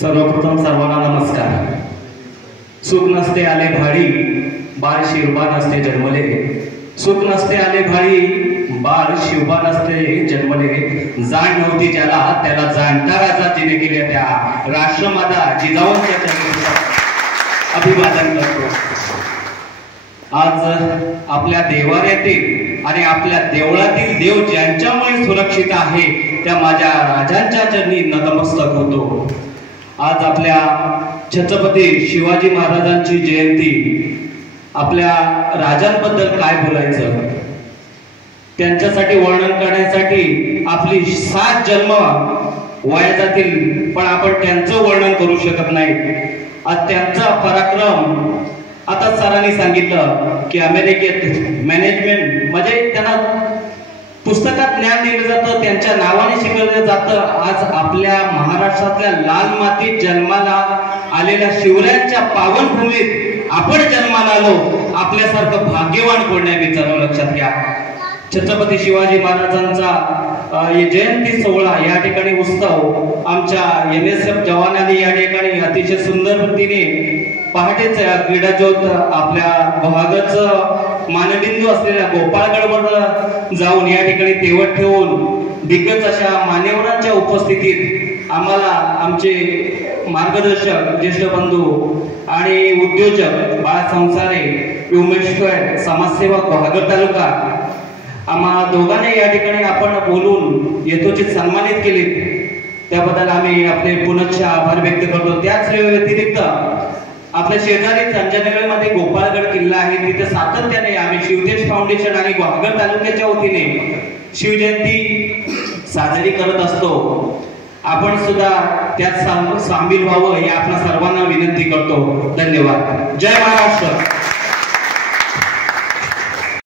सर्वप्रथम सर्वांना नमस्कार। सुख नसते आले भाळी, बाळ शिवबा नसते जन्मले। सुख नसते आले भाळी, बाळ शिवबा नसते जन्मले। जाण नव्हती ज्याला, त्याला जाणता राजा जिने केले, त्या राष्ट्रमाता जिजाऊंच्या चरणी अभिवादन करतो। आज आपल्या देवाऱ्यातील आणि आपल्या देवळातील देव ज्यांच्यामुळे सुरक्षित आहे, त्या माझ्या राजांच्या चरणी नतमस्तक होतो। आज आपल्या छत्रपती शिवाजी महाराजांची जयंती। आपल्या राजांबद्दल काय बोलायचं, त्यांच्यासाठी वर्णन करण्यासाठी आपली 7 जन्म वाया जातील, पण आपण त्यांचं वर्णन करू शकत नाही। आज त्यांचा पराक्रम, आता सरांनी सांगितलं की अमेरिकेत मॅनेजमेंट म्हणजे त्यांना पुस्तकात ज्ञान दिलं जातं, त्यांच्या नावाने शिकवलं जातं। आज आपल्या महाराष्ट्रातल्या लाल मातीत जन्माला आलेल्या शिवरायांच्या पावनभूमीत आपण जन्माला आलो, आपल्यासारखं भाग्यवान कोण नाही मित्रांनो, लक्षात घ्या। छत्रपती शिवाजी महाराजांचा जयंती सोहळा या ठिकाणी उत्सव आमच्या NSF जवानांनी या ठिकाणी अतिशय सुंदर रीतीने पहाटेच क्रीडा ज्योत आपल्या भागाचं मानबिंदू असलेल्या गोपाळगडवर जाऊन या ठिकाणी तेवट ठेवून दिग्गज अशा मान्यवरांच्या उपस्थितीत आम्हाला आमचे मार्गदर्शक ज्येष्ठ बंधू आणि उद्योजक बाळा संसारे, उमेश समाजसेवक भागड तालुका, आम्हा दोघांनी या ठिकाणी आपण बोलून यथोचित सन्मानित केले, त्याबद्दल आम्ही आपले पुनश्च आभार व्यक्त करतो। त्याच व्यतिरिक्त आपल्या शेजारी संजयनगरमध्ये गोपाळगड किल्ला आहे, तिथे सातत्याने आम्ही शिवतेज फाउंडेशन आणि भागड तालुक्याच्या वतीने शिवजयंती साजरी करत असतो। आपण सुद्धा त्यात सामील व्हावं ही आपल्या सर्वांना विनंती करतो। धन्यवाद। जय महाराष्ट्र।